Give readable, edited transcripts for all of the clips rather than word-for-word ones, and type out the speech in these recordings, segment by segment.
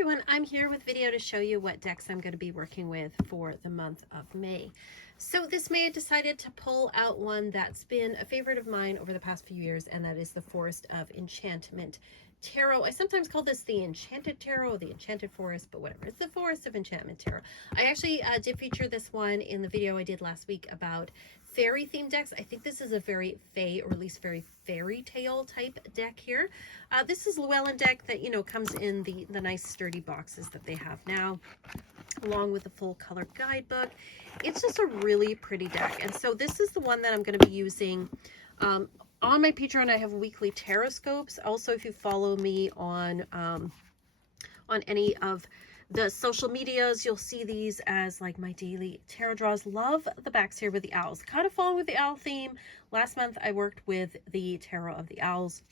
everyone, I'm here with video to show you what decks I'm going to be working with for the month of May. So this May I decided to pull out one that's been a favorite of mine over the past few years, and that is the Forest of Enchantment Tarot. I sometimes call this the Enchanted Tarot or the Enchanted Forest, but whatever. It's the Forest of Enchantment Tarot. I actually did feature this one in the video I did last week about fairy themed decks. I think this is a very fae, or at least very fairy tale type deck here. This is Llewellyn deck that, you know, comes in the nice sturdy boxes that they have now, along with the full color guidebook. It's just a really pretty deck. And so this is the one that I'm going to be using on my Patreon. I have weekly tarot scopes. Also, if you follow me on any of the social medias, you'll see these as like my daily tarot draws. Love the backs here with the owls. Kind of following with the owl theme. Last month I worked with the Tarot of the Owls.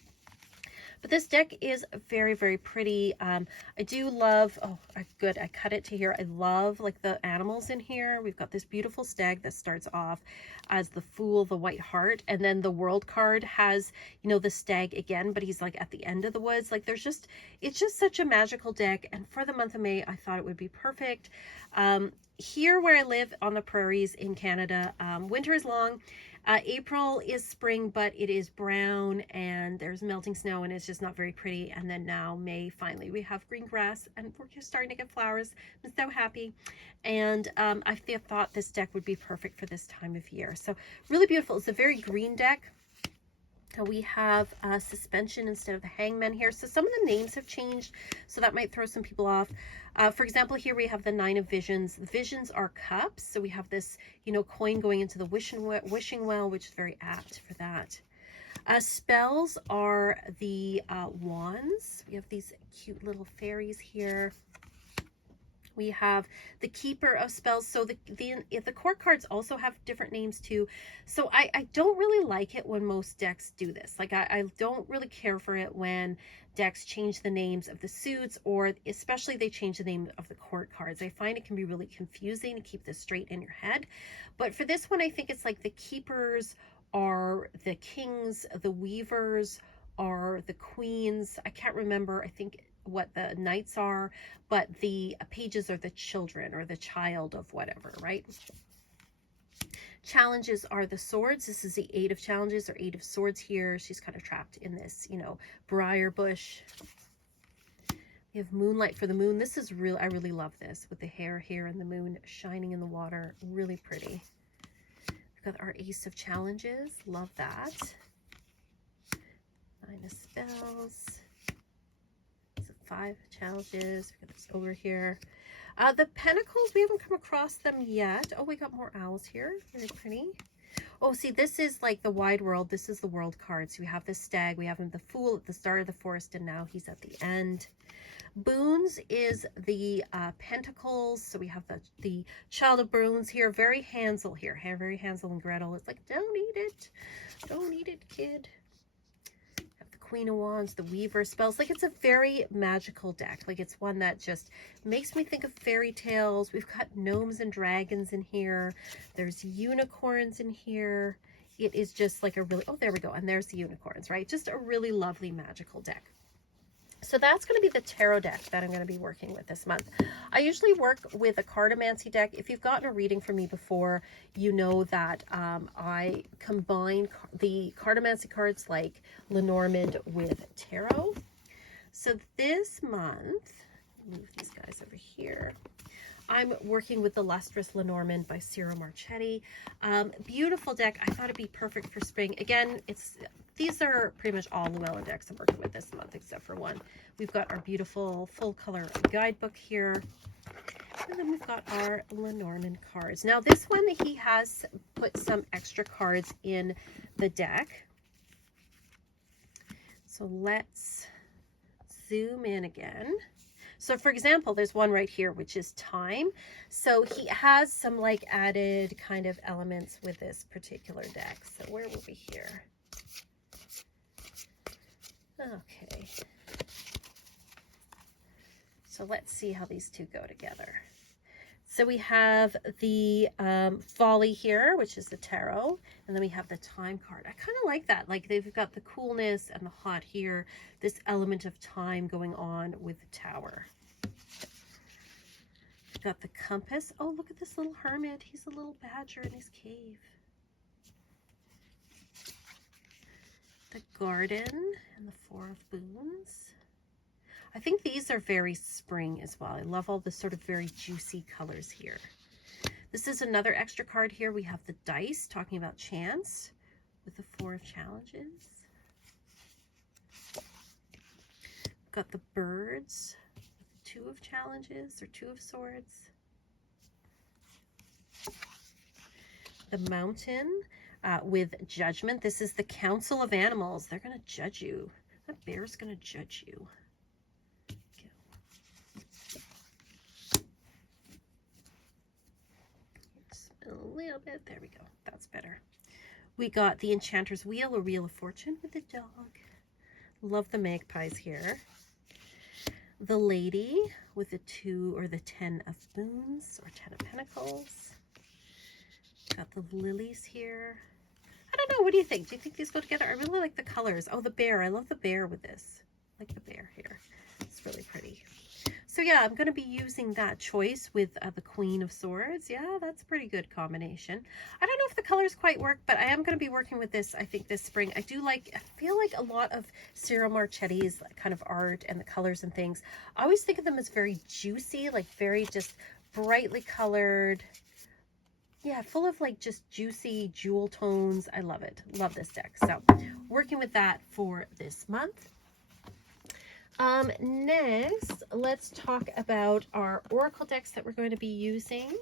But this deck is very, very pretty. I do love, oh, good, I cut it to here. I love like the animals in here. We've got this beautiful stag that starts off as the Fool, the White Heart. And then the World card has, you know, the stag again, but he's like at the end of the woods. Like there's just, it's just such a magical deck. And for the month of May, I thought it would be perfect. Here where I live on the prairies in Canada, winter is long. April is spring, but it is brown and there's melting snow and it's just not very pretty. And then now May, finally, we have green grass and we're just starting to get flowers. I'm so happy. And I thought this deck would be perfect for this time of year. So really beautiful. It's a very green deck. We have suspension instead of the hangman here. So some of the names have changed, so that might throw some people off. For example, here we have the 9 of Visions. The Visions are cups. So we have this, you know, coin going into the wishing well, which is very apt for that. Spells are the wands. We have these cute little fairies here. We have the Keeper of Spells. So the court cards also have different names too. So I don't really like it when most decks do this. Like I don't really care for it when decks change the names of the suits, or especially they change the name of the court cards. I find it can be really confusing to keep this straight in your head. But for this one, I think it's like the Keepers are the kings, the Weavers are the queens. I can't remember, I think, what the knights are, but the pages are the children or the child of whatever, right? Challenges are the swords. This is the 8 of challenges or 8 of swords here. She's kind of trapped in this, you know, briar bush. We have moonlight for the moon. This is real. I really love this with the hair here and the moon shining in the water. Really pretty. We've got our ace of challenges. Love that. 9 of spells. 5 challenges. We got this over here. The pentacles, we haven't come across them yet. Oh, we got more owls here. Very pretty. Oh, see, this is like the wide world. This is the world card. So we have the stag. We have him the Fool at the start of the forest, and now he's at the end. Boons is the pentacles. So we have the child of boons here. Very Hansel here. Very Hansel and Gretel. It's like, don't eat it. Don't eat it, kid. Queen of Wands, the Weaver spells. Like, it's a very magical deck. Like, it's one that just makes me think of fairy tales. We've got gnomes and dragons in here. There's unicorns in here. It is just like a really, oh, there we go. And there's the unicorns, right? Just a really lovely magical deck. So that's going to be the tarot deck that I'm going to be working with this month. I usually work with a cartomancy deck. If you've gotten a reading from me before, you know that I combine the cartomancy cards like Lenormand with tarot. So this month, move these guys over here. I'm working with the Lustrous Lenorman by Ciro Marchetti. Beautiful deck. I thought it'd be perfect for spring. Again, these are pretty much all Llewellyn decks I'm working with this month, except for one. We've got our beautiful full color guidebook here. And then we've got our Lenormand cards. Now this one, he has put some extra cards in the deck. So let's zoom in again. So for example, there's one right here, which is time. So he has some like added kind of elements with this particular deck. So where will we here? Okay. So let's see how these two go together. So we have the Folly here, which is the tarot, and then we have the time card. I kind of like that. Like they've got the coolness and the hot here, this element of time going on with the Tower. Got the compass. Oh, look at this little hermit. He's a little badger in his cave. The garden and the Four of Boons. I think these are very spring as well. I love all the sort of very juicy colors here. This is another extra card here. We have the dice talking about chance with the Four of Challenges. Got the birds with the Two of Challenges or Two of Swords. The mountain with judgment. This is the Council of Animals. They're going to judge you. That bear's going to judge you. Just a little bit. There we go. That's better. We got the Enchanter's Wheel, a Wheel of Fortune with a dog. Love the magpies here. The Lady with the 2 or the 10 of Boons or 10 of Pentacles. Got the lilies here. I don't know. What do you think? Do you think these go together? I really like the colors. Oh, the bear. I love the bear with this. I like the bear here. It's really pretty. So yeah, I'm going to be using that choice with the Queen of Swords. Yeah, that's a pretty good combination. I don't know if the colors quite work, but I am going to be working with this, I think, this spring. I feel like a lot of Cyril Marchetti's kind of art and the colors and things, I always think of them as very juicy, like very just brightly colored. Yeah, full of like just juicy jewel tones. I love it. Love this deck. So working with that for this month. Next, let's talk about our Oracle decks that we're going to be using.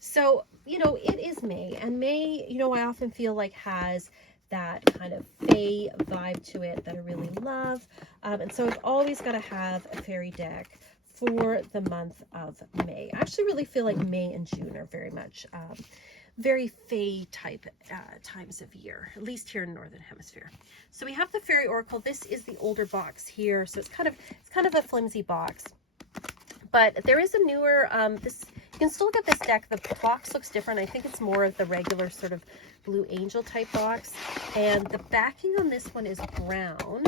So, you know, it is May, and May, you know, I often feel like has that kind of fae vibe to it that I really love. And so I've always got to have a fairy deck for the month of May. I actually really feel like May and June are very much very fae type times of year, at least here in Northern Hemisphere. So we have the Fairy Oracle. This is the older box here, so it's kind of a flimsy box. But there is a newer you can still get this deck. The box looks different. I think it's more of the regular sort of Blue Angel type box, and the backing on this one is brown,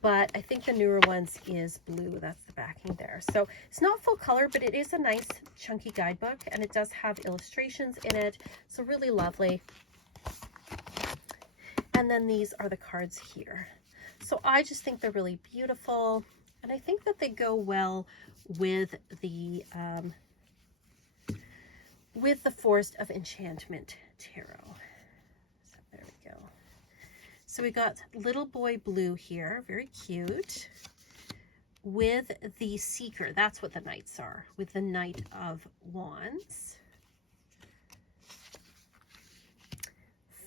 but I think the newer ones is blue. That's the backing there. So it's not full color, but it is a nice chunky guidebook, and it does have illustrations in it. So really lovely. And then these are the cards here. So I just think they're really beautiful, and I think that they go well with the Forest of Enchantment Tarot. So there we go. So we got Little Boy Blue here, very cute, with the Seeker. That's what the knights are, with the Knight of Wands.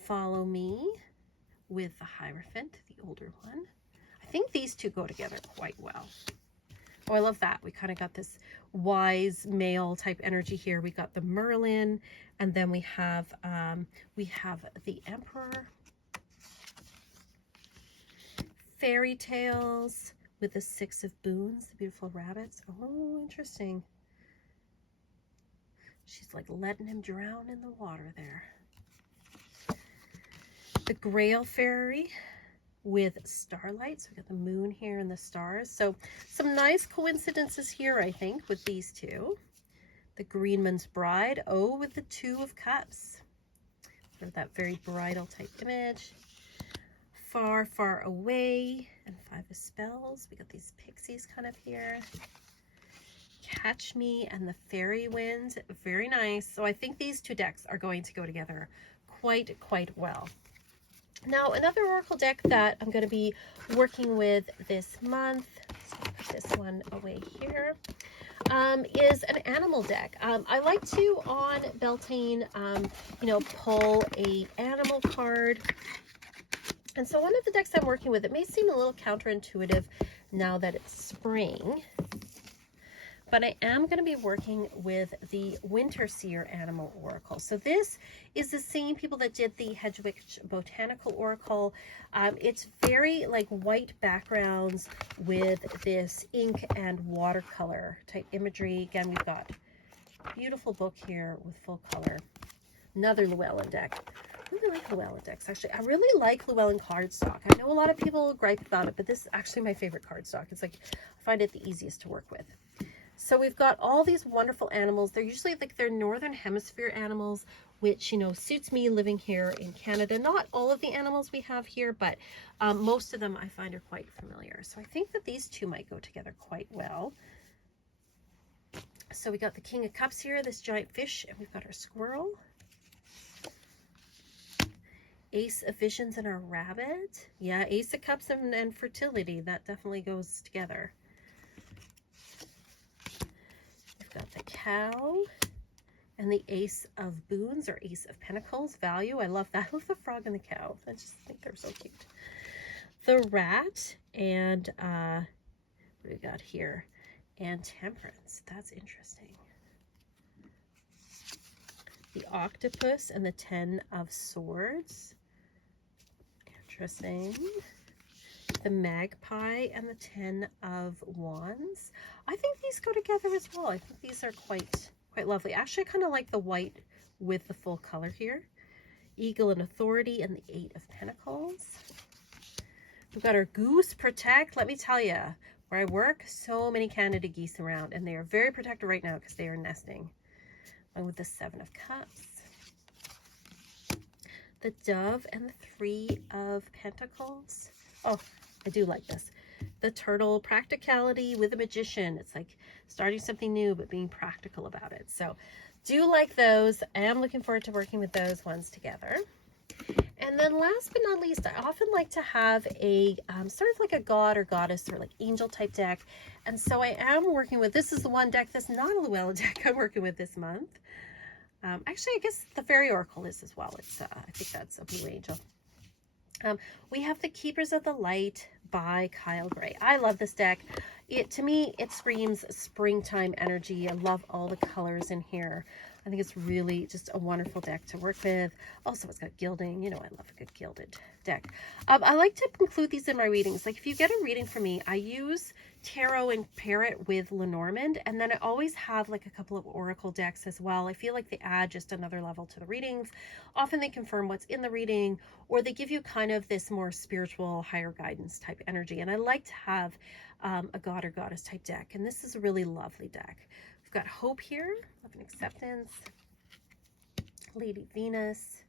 Follow Me with the Hierophant, the older one. I think these two go together quite well. Oh, I love that. We kind of got this wise male type energy here. We got the Merlin, and then we have the Emperor. Fairy Tales with the 6 of Boons, the beautiful rabbits. Oh, interesting. She's like letting him drown in the water there. The Grail Fairy with Starlight. So we got the moon here and the stars. So some nice coincidences here, I think, with these two. The Greenman's Bride. Oh, with the 2 of Cups. For that very bridal type image. Far, Far Away and 5 of Spells. We got these pixies kind of here. Catch Me and the Fairy Wind. Very nice. So I think these two decks are going to go together quite well. Now, another Oracle deck that I'm going to be working with this month, so I'll put this one away here, is an animal deck. I like to, on Beltane, you know, pull a animal card. And so one of the decks I'm working with, it may seem a little counterintuitive now that it's spring, but I am going to be working with the Winter Seer Animal Oracle. So this is the same people that did the Hedwig Botanical Oracle. It's very like white backgrounds with this ink and watercolor type imagery. Again, we've got a beautiful book here with full color. Another Llewellyn deck. I really like Llewellyn decks, actually. I really like Llewellyn cardstock. I know a lot of people gripe about it, but this is actually my favorite cardstock. It's like, I find it the easiest to work with. So we've got all these wonderful animals. They're usually like they're northern hemisphere animals, which, you know, suits me living here in Canada. Not all of the animals we have here, but most of them I find are quite familiar. So I think that these two might go together quite well. So we got the King of Cups here, this giant fish, and we've got our squirrel. Ace of Visions and our rabbit. Yeah, Ace of Cups and fertility, that definitely goes together. We've got the cow and the Ace of Boons or Ace of Pentacles. Value, I love that. I love the frog and the cow. I just think they're so cute. The rat and what do we got here? And Temperance. That's interesting. The octopus and the 10 of Swords. Interesting. The magpie and the 10 of Wands. I think these go together as well. I think these are quite lovely. Actually, I kind of like the white with the full color here. Eagle and Authority and the 8 of Pentacles. We've got our Goose Protect. Let me tell you, where I work, so many Canada geese around, and they are very protected right now because they are nesting. And with the 7 of Cups. The Dove and the 3 of Pentacles. Oh, I do like this. The Turtle, practicality with a Magician. It's like starting something new, but being practical about it. So do like those. I am looking forward to working with those ones together. And then last but not least, I often like to have a sort of like a god or goddess or like angel type deck. And so I am working with, this is the one deck that's not a Luella deck I'm working with this month. Actually, I guess the Fairy Oracle is as well. It's I think that's a Blue Angel. We have the Keepers of the Light by Kyle Gray. I love this deck. To me, it screams springtime energy. I love all the colors in here. I think it's really just a wonderful deck to work with. Also, it's got gilding. You know, I love a good gilded deck. I like to include these in my readings. Like if you get a reading from me, I use tarot and pair it with Lenormand, and then I always have like a couple of oracle decks as well. I feel like they add just another level to the readings. Often they confirm what's in the reading, or they give you kind of this more spiritual, higher guidance type energy. And I like to have a god or goddess type deck, and this is a really lovely deck. We've got Hope here, Love and Acceptance, Lady Venus,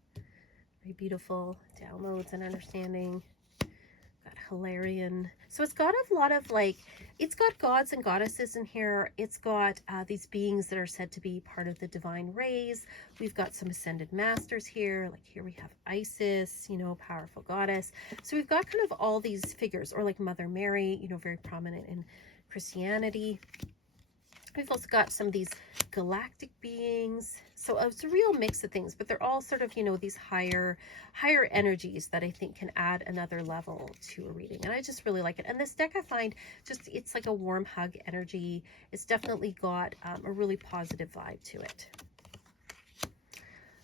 very beautiful, Downloads and Understanding. Got Hilarion. So it's got a lot of like, it's got gods and goddesses in here. It's got these beings that are said to be part of the divine rays. We've got some ascended masters here. Like here we have Isis, you know, powerful goddess. So we've got kind of all these figures, or like Mother Mary, you know, very prominent in Christianity. We've also got some of these galactic beings. So it's a real mix of things, but they're all sort of, you know, these higher energies that I think can add another level to a reading. And I just really like it. And this deck, I find just, it's like a warm hug energy. It's definitely got a really positive vibe to it.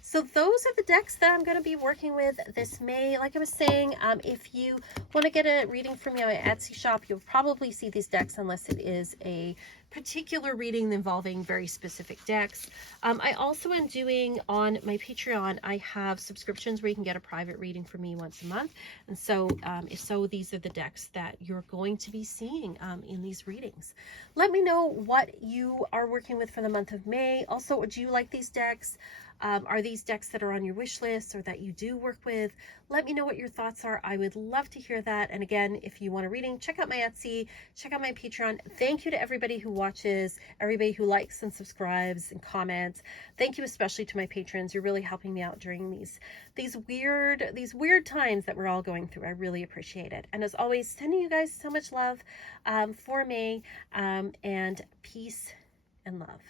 So those are the decks that I'm going to be working with this May. Like I was saying, if you want to get a reading from me on my Etsy shop, you'll probably see these decks unless it is a particular reading involving very specific decks. I also am doing on my Patreon, I have subscriptions where you can get a private reading from me once a month. And so if so, these are the decks that you're going to be seeing in these readings. Let me know what you are working with for the month of May. Also, do you like these decks? Are these decks that are on your wish list or that you do work with? Let me know what your thoughts are. I would love to hear that. And again, if you want a reading, check out my Etsy, check out my Patreon. Thank you to everybody who watches, everybody who likes and subscribes and comments. Thank you especially to my patrons. You're really helping me out during these weird times that we're all going through. I really appreciate it. And as always, sending you guys so much love for May, and peace and love.